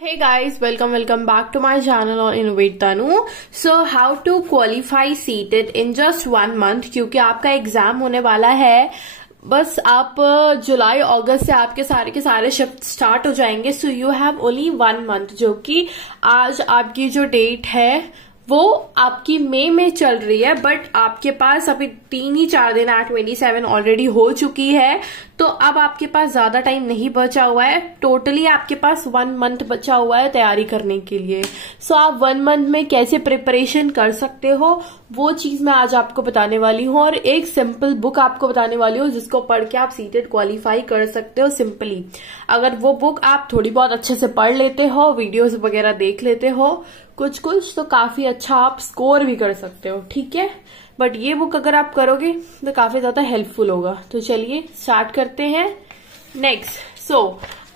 Hey guys, welcome back to my channel on Innovate Tanu. So how to qualify CTET in just 1 month, क्योंकि आपका exam होने वाला है बस आप जुलाई अगस्त से आपके के सारे शिफ्ट स्टार्ट हो जाएंगे. So you have only 1 month, जो कि आज आपकी जो डेट है वो आपकी मई में चल रही है, बट आपके पास अभी 3-4 दिन 27 ऑलरेडी हो चुकी है. तो अब आपके पास ज्यादा टाइम नहीं बचा हुआ है. टोटली आपके पास 1 मंथ बचा हुआ है तैयारी करने के लिए. सो आप 1 मंथ में कैसे प्रिपरेशन कर सकते हो वो चीज मैं आज आपको बताने वाली हूँ, और एक सिंपल बुक आपको बताने वाली हूँ जिसको पढ़ के आप सीटेट क्वालिफाई कर सकते हो सिंपली. अगर वो बुक आप थोड़ी बहुत अच्छे से पढ़ लेते हो, वीडियोस वगैरह देख लेते हो कुछ तो काफी अच्छा आप स्कोर भी कर सकते हो. ठीक है, बट ये बुक अगर आप करोगे तो काफी ज्यादा हेल्पफुल होगा. तो चलिए स्टार्ट करते हैं. नेक्स्ट,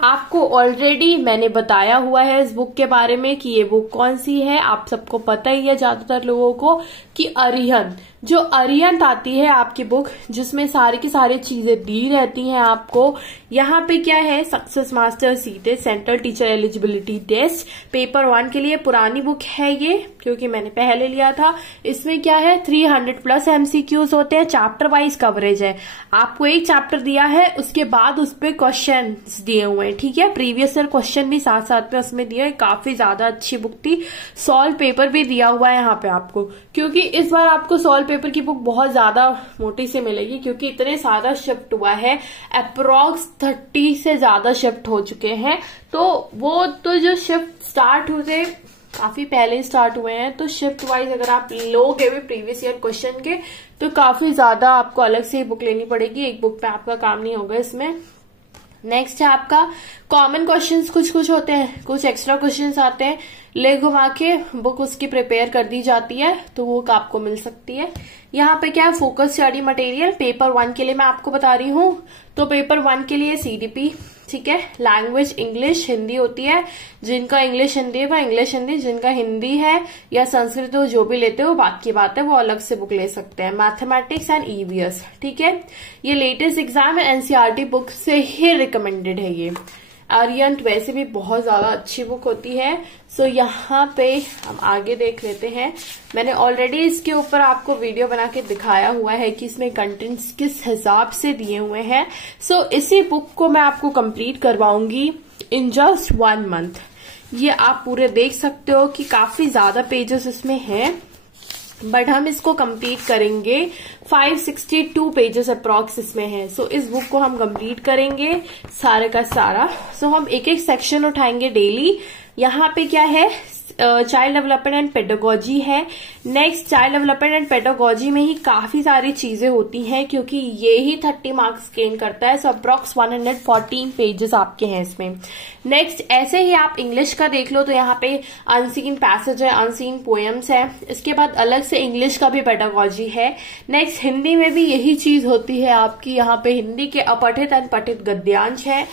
आपको ऑलरेडी मैंने बताया हुआ है इस बुक के बारे में कि ये बुक कौन सी है. आप सबको पता ही है ज्यादातर लोगों को कि अरिहंत, जो अरिहंत आती है आपकी बुक, जिसमें सारी की सारी चीजें दी रहती हैं आपको. यहाँ पे क्या है, success master CTET central teacher eligibility test paper 1 के लिए पुरानी बुक है ये, क्योंकि मैंने पहले लिया था. इसमें क्या है 300+ MCQs होते हैं, चैप्टर वाइज कवरेज है. आपको एक चैप्टर दिया है, उसके बाद उस पर क्वेश्चन दिए हुए हैं. ठीक है, प्रीवियस ईयर क्वेश्चन भी साथ साथ में उसमें दिया है. काफी ज्यादा अच्छी बुक थी. सॉल्व पेपर भी दिया हुआ है यहाँ पे आपको, क्योंकि इस बार आपको सॉल्व पेपर की बुक बहुत ज्यादा मोटी से मिलेगी, क्योंकि इतने ज्यादा शिफ्ट हुआ है. अप्रोक्स 30 से ज्यादा शिफ्ट हो चुके हैं. तो वो तो जो शिफ्ट स्टार्ट हुए काफी पहले स्टार्ट हुए हैं, तो शिफ्ट वाइज अगर आप लोगे भी प्रीवियस ईयर क्वेश्चन के तो काफी ज्यादा आपको अलग से ही बुक लेनी पड़ेगी. एक बुक पे आपका काम नहीं होगा इसमें. नेक्स्ट है आपका कॉमन क्वेश्चंस कुछ होते हैं, कुछ एक्स्ट्रा क्वेश्चंस आते हैं. ले घुमा के बुक उसकी प्रिपेयर कर दी जाती है, तो वो आपको मिल सकती है. यहाँ पे क्या है, फोकस स्टडी मटेरियल पेपर 1 के लिए मैं आपको बता रही हूँ. तो पेपर 1 के लिए CDP, ठीक है. लैंग्वेज इंग्लिश हिंदी होती है. जिनका इंग्लिश हिंदी है वह इंग्लिश हिंदी, जिनका हिंदी है या संस्कृत हो जो भी लेते हो बात की बात है, वो अलग से बुक ले सकते हैं. मैथमेटिक्स एंड EVS, ठीक है. ये लेटेस्ट एग्जाम है, NCERT बुक से ही रिकमेंडेड है. ये आर्यंत वैसे भी बहुत ज्यादा अच्छी बुक होती है. सो यहाँ पे हम आगे देख लेते हैं. मैंने ऑलरेडी इसके ऊपर आपको वीडियो बना के दिखाया हुआ है कि इसमें कंटेंट्स किस हिसाब से दिए हुए हैं. सो इसी बुक को मैं आपको कंप्लीट करवाऊंगी इन जस्ट 1 मंथ. ये आप पूरे देख सकते हो कि काफी ज्यादा पेजेस इसमें हैं, बट हम इसको कंप्लीट करेंगे. 562 पेजेस अप्रॉक्स इसमें है. सो इस बुक को हम कंप्लीट करेंगे सारे का सारा. सो हम एक एक सेक्शन उठाएंगे डेली. यहाँ पे क्या है, चाइल्ड डेवलपमेंट एंड पेडागोजी है. Next, child development and pedagogy में ही काफी सारी चीजें होती हैं, क्योंकि ये ही 30 मार्क्स गेन करता है. सो अप्रॉक्स 114 पेजेस आपके हैं इसमें. नेक्स्ट, ऐसे ही आप इंग्लिश का देख लो तो यहाँ पे अनसीन पैसेज है, अनसीन पोएम्स है. इसके बाद अलग से इंग्लिश का भी पेडागोजी है. नेक्स्ट, हिंदी में भी यही चीज होती है आपकी. यहाँ पे हिंदी के अपठित एंड पठित गद्यांश है.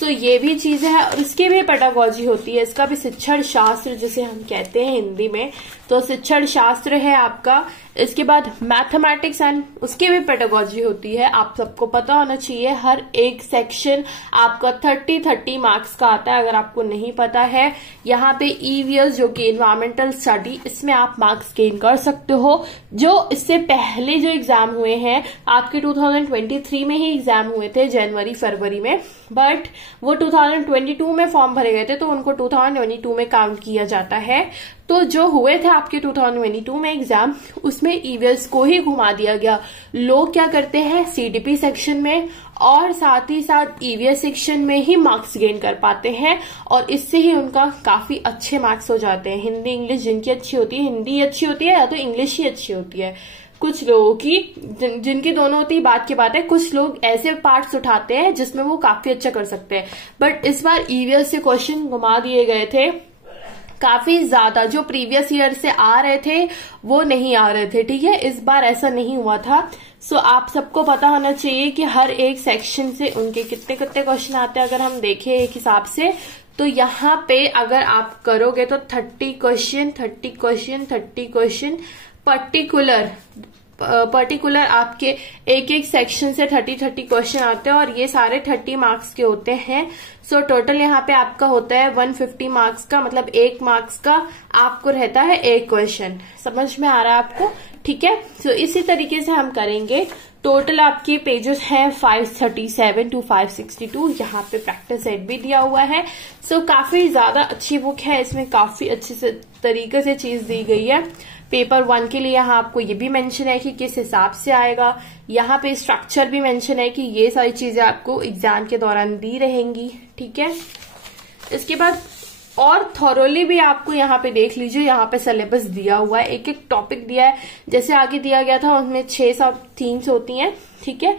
तो ये भी चीज है, और इसकी भी पेडागोजी होती है. इसका भी शिक्षण शास्त्र जिसे हम कहते हैं हिंदी में, तो शिक्षण शास्त्र है आपका. इसके बाद मैथमेटिक्स एंड उसकी भी पेडागोजी होती है. आप सबको पता होना चाहिए हर एक सेक्शन आपका 30 मार्क्स का आता है. अगर आपको नहीं पता है, यहाँ पे EVS जो कि एनवायरमेंटल स्टडी, इसमें आप मार्क्स गेन कर सकते हो. जो इससे पहले जो एग्जाम हुए हैं आपके 2023 में ही एग्जाम हुए थे, जनवरी फरवरी में, बट वो 2022 में फॉर्म भरे गए थे, तो उनको 2022 में काउंट किया जाता है. तो जो हुए थे आपके 2022 में एग्जाम, उसमें EVS को ही घुमा दिया गया. लोग क्या करते हैं, CDP सेक्शन में और साथ ही साथ EVS सेक्शन में ही मार्क्स गेन कर पाते हैं, और इससे ही उनका काफी अच्छे मार्क्स हो जाते हैं. हिंदी इंग्लिश जिनकी अच्छी होती है, हिंदी अच्छी होती है या तो इंग्लिश ही अच्छी होती है. कुछ लोगों की जिनकी दोनों होती है बात की बात है. कुछ लोग ऐसे पार्ट्स उठाते हैं जिसमें वो काफी अच्छा कर सकते हैं, बट इस बार EVS से क्वेश्चन घुमा दिए गए थे काफी ज्यादा. जो प्रीवियस ईयर से आ रहे थे वो नहीं आ रहे थे. ठीक है, इस बार ऐसा नहीं हुआ था. सो आप सबको पता होना चाहिए कि हर एक सेक्शन से उनके कितने क्वेश्चन आते हैं. अगर हम देखें एक हिसाब से, तो यहाँ पे अगर आप करोगे तो 30 क्वेश्चन पर्टिकुलर पर्टिकुलर आपके एक एक सेक्शन से 30 क्वेश्चन आते हैं और ये सारे 30 मार्क्स के होते हैं। सो टोटल यहाँ पे आपका होता है 150 मार्क्स का, मतलब 1 मार्क्स का आपको रहता है एक क्वेश्चन। समझ में आ रहा है आपको? ठीक है। सो इसी तरीके से हम करेंगे। टोटल आपके पेजेस हैं 537 to 562। यहाँ पे प्रैक्टिस सेट भी दिया हुआ है। सो काफी ज्यादा अच्छी बुक है, इसमें काफी अच्छे से तरीके से चीज दी गई है। पेपर 1 के लिए यहाँ आपको ये भी मेंशन है कि किस हिसाब से आएगा। यहाँ पे स्ट्रक्चर भी मेंशन है कि ये सारी चीजें आपको एग्जाम के दौरान दी रहेंगी। ठीक है। इसके बाद और थॉरोली भी आपको यहाँ पे देख लीजिए, यहाँ पे सिलेबस दिया हुआ है, एक एक टॉपिक दिया है। जैसे आगे दिया गया था उसमें 6 सब थीम्स होती हैं। ठीक है।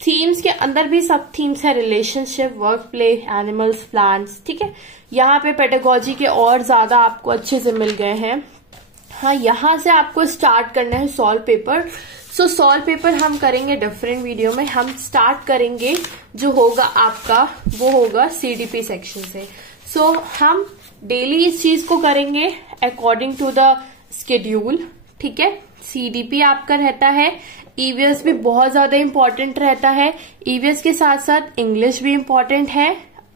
थीम्स के अंदर भी सब थीम्स है, relationship, work play, animals, plants. ठीक है। यहाँ पे पेडागोजी के और ज्यादा आपको अच्छे से मिल गए हैं। हाँ, यहाँ से आपको स्टार्ट करना है सॉल्व पेपर। सो सॉल्व पेपर हम करेंगे डिफरेंट वीडियो में। हम स्टार्ट करेंगे जो होगा आपका वो होगा सीडीपी सेक्शन से। सो हम डेली इस चीज को करेंगे अकॉर्डिंग टू द स्केड्यूल। ठीक है। सीडीपी आपका रहता है, ईवीएस भी बहुत ज्यादा इंपॉर्टेंट रहता है। ईवीएस के साथ साथ इंग्लिश भी इंपॉर्टेंट है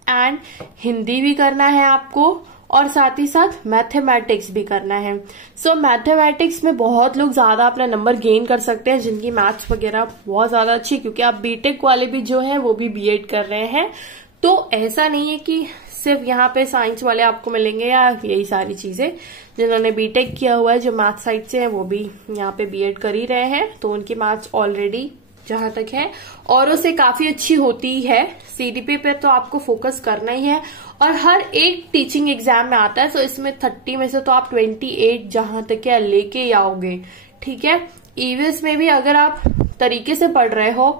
एंड हिंदी भी करना है आपको, और साथ ही साथ मैथमेटिक्स भी करना है। सो मैथमेटिक्स में बहुत लोग ज्यादा अपना नंबर गेन कर सकते हैं जिनकी मैथ्स वगैरह बहुत ज्यादा अच्छी, क्योंकि आप बीटेक वाले भी जो हैं वो भी बीएड कर रहे हैं। तो ऐसा नहीं है कि सिर्फ यहाँ पे साइंस वाले आपको मिलेंगे या यही सारी चीजें। जिन्होंने बीटेक किया हुआ है, जो मैथ साइड से है, वो भी यहाँ पे बीएड कर ही रहे हैं, तो उनकी मैथ्स ऑलरेडी जहां तक है और उससे काफी अच्छी होती है। सीडीपी पे तो आपको फोकस करना ही है और हर एक टीचिंग एग्जाम में आता है। तो इसमें 30 में से तो आप 28 जहां तक है लेके आओगे। ठीक है। ईवीएस में भी अगर आप तरीके से पढ़ रहे हो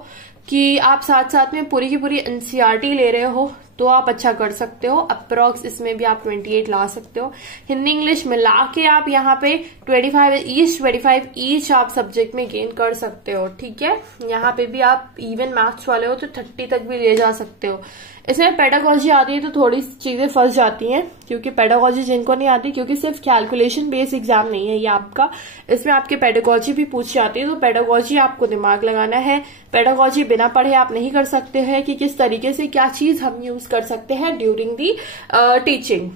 कि आप साथ साथ में पूरी की पूरी एनसीईआरटी ले रहे हो तो आप अच्छा कर सकते हो। अप्रॉक्स इसमें भी आप 28 ला सकते हो। हिंदी इंग्लिश मिला के आप यहाँ पे 25 ईच आप सब्जेक्ट में गेन कर सकते हो। ठीक है। यहाँ पे भी आप इवन मैथ्स वाले हो तो 30 तक भी ले जा सकते हो। इसमें पेडागोजी आती है तो थोड़ी चीजें फंस जाती हैं, क्योंकि पेडागोजी जिनको नहीं आती, क्योंकि सिर्फ कैलकुलेशन बेस्ड एग्जाम नहीं है ये आपका, इसमें आपके पेडागोजी भी पूछी जाती है। तो पेडागोजी आपको दिमाग लगाना है। पेडागोजी बिना पढ़े आप नहीं कर सकते हैं कि किस तरीके से क्या चीज हम यूज कर सकते हैं ड्यूरिंग दी टीचिंग।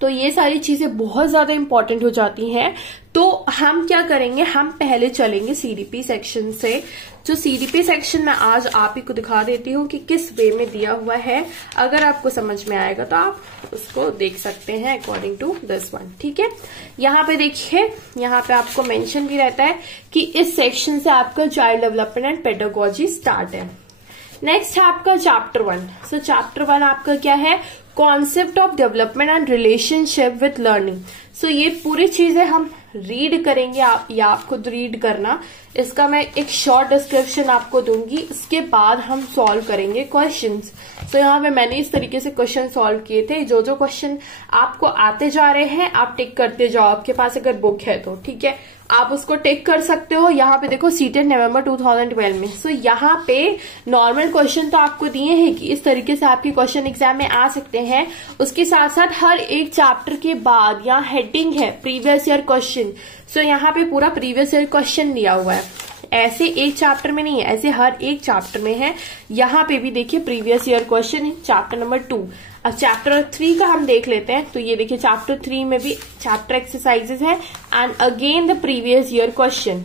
तो ये सारी चीजें बहुत ज्यादा इंपॉर्टेंट हो जाती हैं। तो हम क्या करेंगे, हम पहले चलेंगे सीडीपी सेक्शन से। जो सीडीपी सेक्शन में आज आप ही को दिखा देती हूँ कि किस वे में दिया हुआ है। अगर आपको समझ में आएगा तो आप उसको देख सकते हैं अकॉर्डिंग टू दिस वन। ठीक है। यहाँ पे देखिए, यहाँ पे आपको मेंशन भी रहता है कि इस सेक्शन से आपका child development and pedagogy start है। नेक्स्ट है आपका चैप्टर 1। सो चैप्टर 1 आपका क्या है, concept of development and relationship with learning. So ये पूरी चीजें हम रीड करेंगे, आप खुद रीड करना। इसका मैं एक शॉर्ट डिस्क्रिप्शन आपको दूंगी, इसके बाद हम सॉल्व करेंगे क्वेश्चंस। सो यहाँ पे मैंने इस तरीके से क्वेश्चन सॉल्व किए थे। जो जो क्वेश्चन आपको आते जा रहे हैं आप टिक करते जाओ, आपके पास अगर बुक है तो। ठीक है। आप उसको टिक कर सकते हो। यहाँ पे देखो सीटेड नवंबर 2012 में। सो यहाँ पे नॉर्मल क्वेश्चन तो आपको दिए हैं कि इस तरीके से आपके क्वेश्चन एग्जाम में आ सकते हैं। उसके साथ साथ हर एक चैप्टर के बाद यहाँ हेडिंग है प्रीवियस ईयर क्वेश्चन। सो यहाँ पे पूरा प्रीवियस ईयर क्वेश्चन दिया हुआ है। ऐसे एक चैप्टर में नहीं है, ऐसे हर एक चैप्टर में है। यहाँ पे भी देखिए previous year question chapter number 2। अब चैप्टर 3 का हम देख लेते हैं। तो ये देखिए चैप्टर 3 में भी चैप्टर एक्सरसाइजेज है and again the previous year question.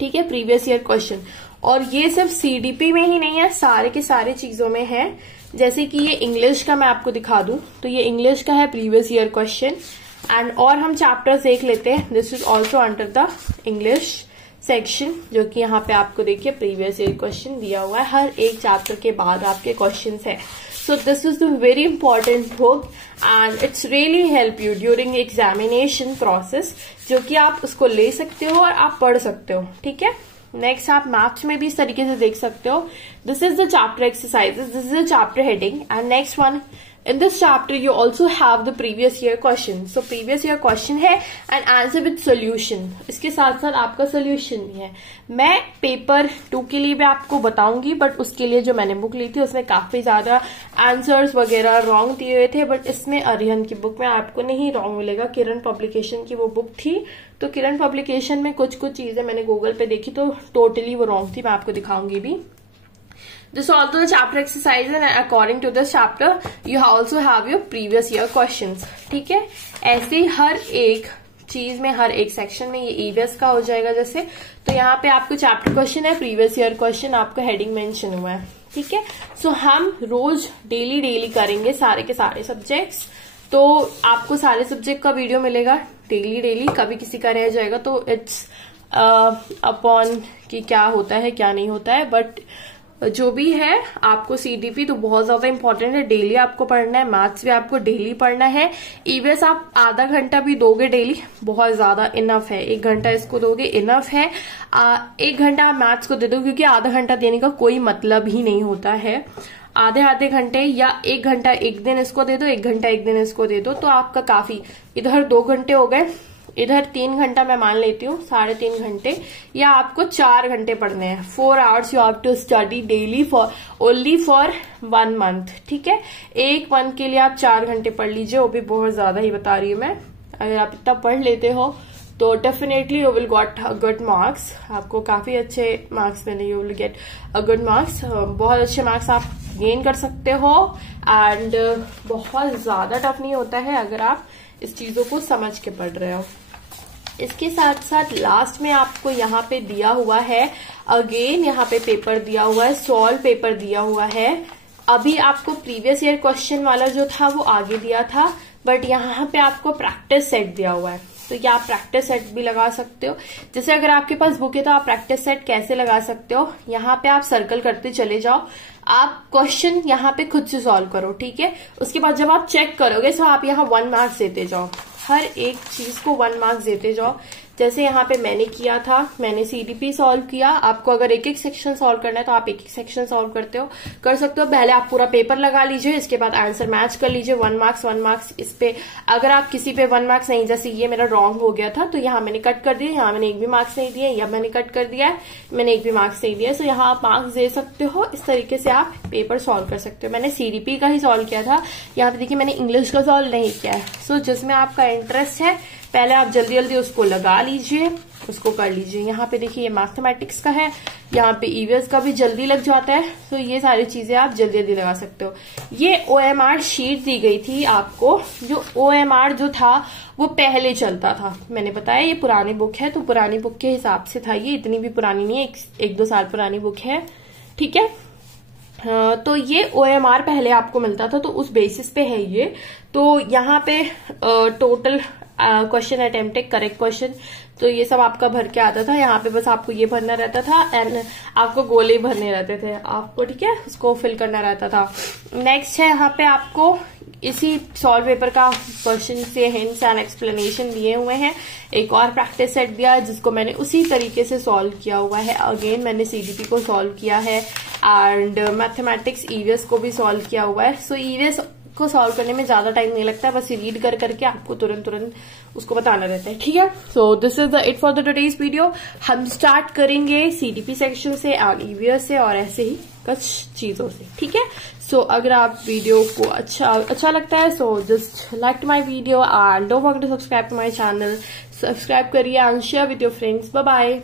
ठीक है। प्रीवियस ईयर क्वेश्चन, और ये सिर्फ सीडीपी में ही नहीं है, सारे के सारे चीजों में है। जैसे कि ये इंग्लिश का मैं आपको दिखा दूं तो ये इंग्लिश का है प्रीवियस ईयर क्वेश्चन एंड और हम चैप्टर्स देख लेते हैं। This is also under the English section, जो कि यहाँ पे आपको देखिए प्रीवियस ईयर क्वेश्चन दिया हुआ है। हर एक चैप्टर के बाद आपके क्वेश्चंस है। So this is the very important book and it's really help you during examination process, जो कि आप उसको ले सकते हो और आप पढ़ सकते हो। ठीक है। नेक्स्ट आप मैथ्स में भी इस तरीके से देख सकते हो। This is the chapter exercises, this is the chapter heading and next one In this chapter you also have the previous year question. So previous year question है and answer with solution. इसके साथ साथ आपका solution भी है. मैं paper 2 के लिए भी आपको बताऊंगी, बट उसके लिए जो मैंने बुक ली थी उसमें काफी ज्यादा आंसर्स वगैरह रॉन्ग दिए हुए थे, बट इसमें अरिहंत की बुक में आपको नहीं रॉन्ग मिलेगा. किरण पब्लिकेशन की वो बुक थी, तो किरण पब्लिकेशन में कुछ चीजें मैंने गूगल पे देखी तो टोटली वो रॉन्ग थी. मैं आपको दिखाऊंगी भी. This also the chapter exercise and according to this chapter you also have your previous year questions. ठीक है, ऐसे हर एक चीज में, हर एक सेक्शन में ये ईवीएस का हो जाएगा. जैसे तो यहाँ पे आपको चैप्टर क्वेश्चन है, प्रीवियस ईयर क्वेश्चन आपको हेडिंग मेंशन हुआ है. ठीक है, सो हम रोज डेली करेंगे सारे के सारे सब्जेक्ट्स. तो आपको सारे सब्जेक्ट का वीडियो मिलेगा डेली. कभी किसी का रह जाएगा तो इट्स अपॉन कि क्या होता है क्या नहीं होता है, बट जो भी है आपको सीडीपी तो बहुत ज्यादा इंपॉर्टेंट है. डेली आपको पढ़ना है. मैथ्स भी आपको डेली पढ़ना है. ईवीएस आप आधा घंटा भी दोगे डेली, बहुत ज्यादा इनफ है. 1 घंटा इसको दोगे इनफ है. 1 घंटा आप मैथ्स को दे दो, क्योंकि आधा घंटा देने का कोई मतलब ही नहीं होता है. आधे घंटे या 1 घंटा एक दिन इसको दे दो, 1 घंटा एक दिन इसको दे दो, तो आपका काफी. इधर 2 घंटे हो गए, इधर 3 घंटा मैं मान लेती हूँ, 3.5 घंटे, या आपको 4 घंटे पढ़ने हैं. 4 hours you have to study daily for only for 1 month. ठीक है, 1 month के लिए आप 4 घंटे पढ़ लीजिए. वो भी बहुत ज्यादा ही बता रही हूँ मैं. अगर आप इतना पढ़ लेते हो तो definitely you will got good marks. आपको काफी अच्छे मार्क्स मिले. You will get a good marks. बहुत अच्छे मार्क्स आप गेन कर सकते हो. एंड बहुत ज्यादा टफ नहीं होता है अगर आप इस चीजों को समझ के पढ़ रहे हो. इसके साथ साथ लास्ट में आपको यहाँ पे दिया हुआ है, अगेन यहाँ पे पेपर दिया हुआ है, सॉल्व पेपर दिया हुआ है. अभी आपको प्रीवियस ईयर क्वेश्चन वाला जो था वो आगे दिया था, बट यहाँ पे आपको प्रैक्टिस सेट दिया हुआ है. तो क्या आप प्रैक्टिस सेट भी लगा सकते हो. जैसे अगर आपके पास बुक है तो आप प्रैक्टिस सेट कैसे लगा सकते हो, यहाँ पे आप सर्कल करते चले जाओ. आप क्वेश्चन यहाँ पे खुद से सॉल्व करो. ठीक है, उसके बाद जब आप चेक करोगे तो आप यहाँ 1 मार्क्स देते जाओ. हर एक चीज को 1 मार्क्स देते जाओ. जैसे यहाँ पे मैंने किया था, मैंने सीडीपी सॉल्व किया. आपको अगर एक सेक्शन सॉल्व करना है तो आप एक सेक्शन सॉल्व कर सकते हो. पहले आप पूरा पेपर लगा लीजिए, इसके बाद आंसर मैच कर लीजिए. 1 मार्क्स इस पे. अगर आप किसी पे 1 मार्क्स नहीं, जैसे ये मेरा रॉन्ग हो गया था तो यहाँ मैंने कट कर दिया, यहाँ मैंने एक भी मार्क्स नहीं दिया, या मैंने कट कर दिया है, मैंने एक भी मार्क्स नहीं दिया. सो यहाँ आप मार्क्स दे सकते हो. इस तरीके से आप पेपर सॉल्व कर सकते हो. मैंने सीडीपी का ही सॉल्व किया था. यहाँ पे देखिए मैंने इंग्लिश का सॉल्व नहीं किया है. सो जिसमें आपका इंटरेस्ट है पहले आप जल्दी उसको लगा लीजिए, उसको कर लीजिए. यहाँ पे देखिए ये मैथमेटिक्स का है, यहाँ पे ईवीएस का भी जल्दी लग जाता है. तो ये सारी चीजें आप जल्दी लगा सकते हो. ये ओएमआर शीट दी गई थी आपको. जो ओएमआर जो था वो पहले चलता था. मैंने बताया ये पुरानी बुक है, तो पुरानी बुक के हिसाब से था. ये इतनी भी पुरानी नहीं है, 1-2 साल पुरानी बुक है. ठीक है, तो ये ओएमआर पहले आपको मिलता था, तो उस बेसिस पे है ये. तो यहाँ पे total question attempted correct question, तो ये सब आपका भर के आता था. यहाँ पे बस आपको ये भरना रहता था एंड आपको गोले भरने रहते थे आपको. ठीक है, उसको फिल करना रहता था. नेक्स्ट है यहाँ पे आपको इसी सॉल्व पेपर का क्वेश्चन से हिंट्स एंड एक्सप्लेनेशन दिए हुए हैं. एक और प्रैक्टिस सेट दिया है जिसको मैंने उसी तरीके से सॉल्व किया हुआ है. अगेन मैंने सीडीपी को सॉल्व किया है एंड मैथमेटिक्स ईवीएस को भी सॉल्व किया हुआ है. सो ईवीएस को सॉल्व करने में ज्यादा टाइम नहीं लगता है, बस रीड करके आपको तुरंत उसको बताना रहता है. ठीक है, so this is the it for the today's video. हम स्टार्ट करेंगे सीडीपी सेक्शन से एंड ईवीएस से और ऐसे ही कुछ चीजों से. ठीक है, सो अगर आप वीडियो को अच्छा लगता है so just like my video and don't forget to subscribe to my channel. Subscribe करिए and share with your friends. Bye bye.